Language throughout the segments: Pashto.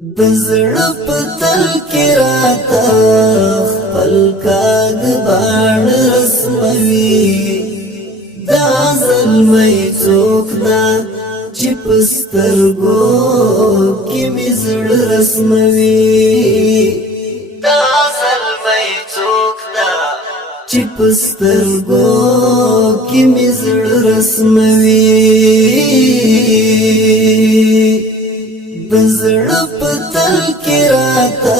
دزړه پتل کې راته خپل کاغ باڼ رسموي دا زلمۍ څوک ده چې په سترګو کې مې زړه رسموي دا زلمۍ څوک ده چې په سترګو کې مې زړه رسموي دزړه پتل کې راته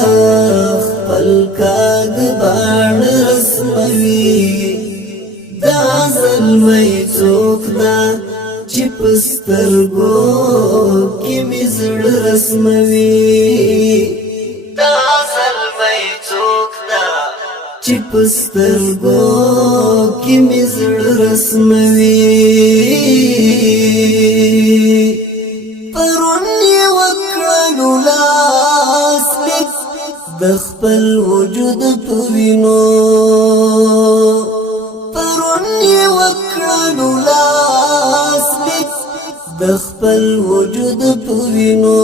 خپل کاغ باڼ رسموي دا زلمۍ څوک ده چې په سترګو کې مې زړه رسموي دا زلمۍ څوک ده چې په سترګو کې مې زړه رسموي د خپل وجود په وینو پرون یې وکړلو لاسلیک د خپل وجود په وینو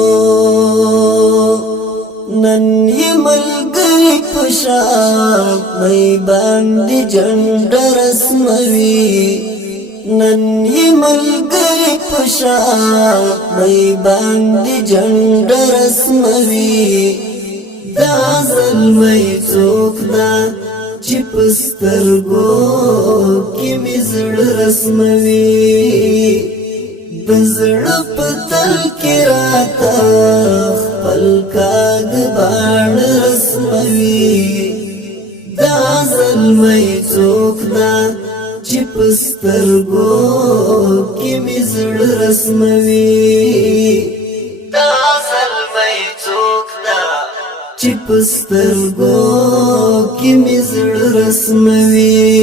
نن یې ملګری په شاپ مې باندې جنډه رسموي نن یې ملګری په شاپ مې باندې جنډه رسموي دا زلمۍ څوک ده چې په سترګو کې مې زړه رسموي د زړه په تل کې راته خپل کاغ باڼ رسموي دا زلمۍ څوک ده چې په سترګو کې مې زړه رسموي دا زلمۍ څوک ده چې په سترګو کې مې زړه رسموي